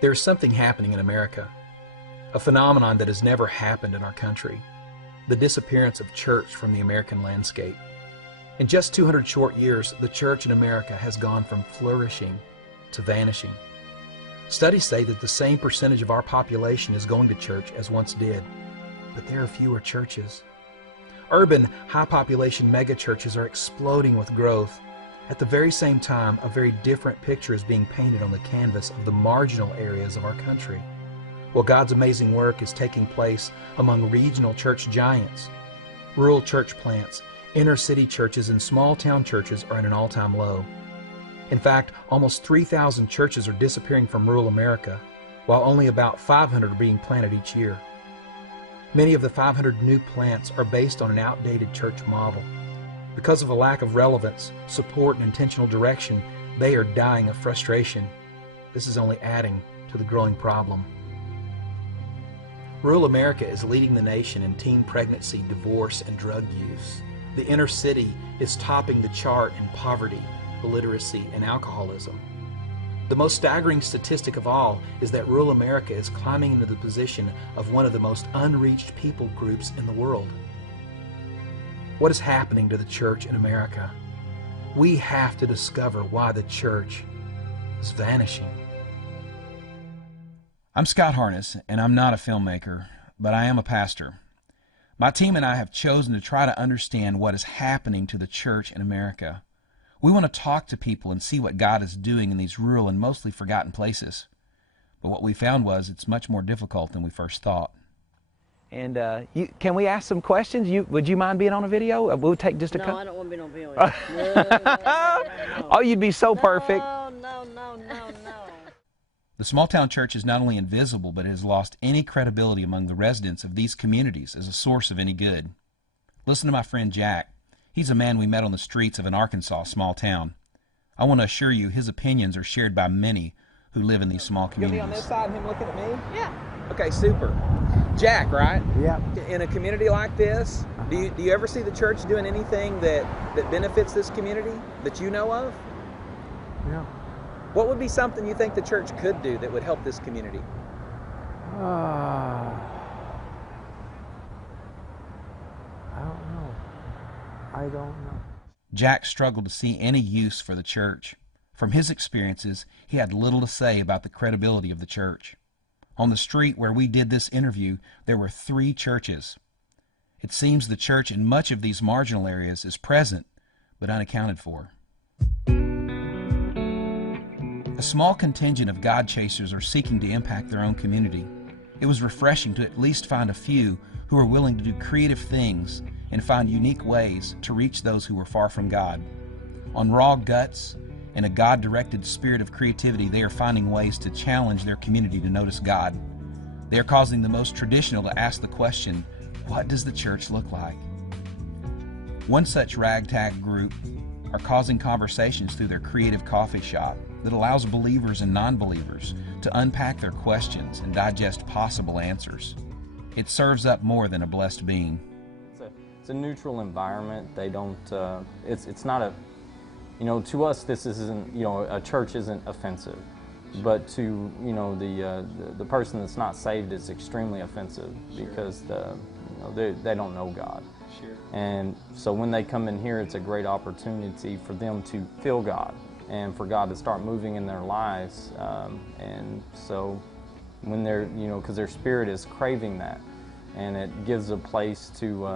There is something happening in America, a phenomenon that has never happened in our country, the disappearance of church from the American landscape. In just 200 short years, the church in America has gone from flourishing to vanishing. Studies say that the same percentage of our population is going to church as once did, but there are fewer churches. Urban, high-population megachurches are exploding with growth. At the very same time, a very different picture is being painted on the canvas of the marginal areas of our country. Well, God's amazing work is taking place among regional church giants. Rural church plants, inner-city churches, and small-town churches are at an all-time low. In fact, almost 3,000 churches are disappearing from rural America, while only about 500 are being planted each year. Many of the 500 new plants are based on an outdated church model. Because of a lack of relevance, support, and intentional direction, they are dying of frustration. This is only adding to the growing problem. Rural America is leading the nation in teen pregnancy, divorce, and drug use. The inner city is topping the chart in poverty, illiteracy, and alcoholism. The most staggering statistic of all is that rural America is climbing into the position of one of the most unreached people groups in the world. What is happening to the church in America? We have to discover why the church is vanishing. I'm Scott Harness, and I'm not a filmmaker, but I am a pastor. My team and I have chosen to try to understand what is happening to the church in America. We want to talk to people and see what God is doing in these rural and mostly forgotten places. But what we found was it's much more difficult than we first thought. And can we ask some questions? Would you mind being on a video? We'll take just a couple. No, I don't want to be on video. No. Oh, you'd be so perfect. No. The small-town church is not only invisible, but it has lost any credibility among the residents of these communities as a source of any good. Listen to my friend Jack. He's a man we met on the streets of an Arkansas small town. I want to assure you his opinions are shared by many who live in these small communities. You'll be on this side and him looking at me? Yeah. Okay, super. Jack, right? Yeah. In a community like this, do you ever see the church doing anything that benefits this community that you know of? Yeah. What would be something you think the church could do that would help this community? I don't know. Jack struggled to see any use for the church. From his experiences, he had little to say about the credibility of the church. On the street where we did this interview, there were 3 churches. It seems the church in much of these marginal areas is present, but unaccounted for. A small contingent of God chasers are seeking to impact their own community. It was refreshing to at least find a few who are willing to do creative things and find unique ways to reach those who are far from God. On raw guts and a God-directed spirit of creativity, they are finding ways to challenge their community to notice God. They are causing the most traditional to ask the question, what does the church look like? One such ragtag group are causing conversations through their creative coffee shop that allows believers and non-believers to unpack their questions and digest possible answers. It serves up more than a blessed being. It's a neutral environment. They don't, it's not a, to us this isn't, a church isn't offensive. But to, the person that's not saved is extremely offensive because they don't know God. Sure. And so when they come in here, it's a great opportunity for them to feel God and for God to start moving in their lives. And so when they're, because their spirit is craving that, and it gives a place to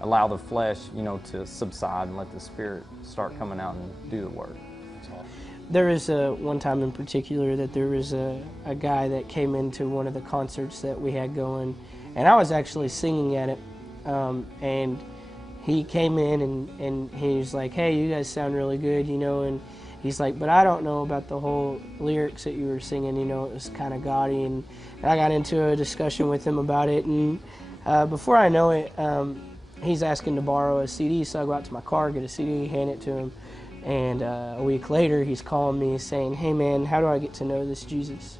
allow the flesh, to subside and let the spirit start coming out and do the work. There is one time in particular that there was a guy that came into one of the concerts that we had going, and I was actually singing at it, and he came in and he was like, hey, you guys sound really good, and he's like, but I don't know about the whole lyrics that you were singing, it was kind of gaudy, and I got into a discussion with him about it, and before I know it, he's asking to borrow a CD, so I go out to my car, get a CD, hand it to him, and a week later he's calling me saying, hey man, how do I get to know this Jesus?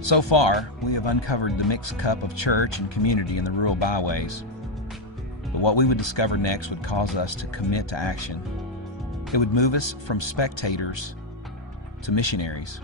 So far, we have uncovered the mixed cup of church and community in the rural byways. But what we would discover next would cause us to commit to action. It would move us from spectators to missionaries.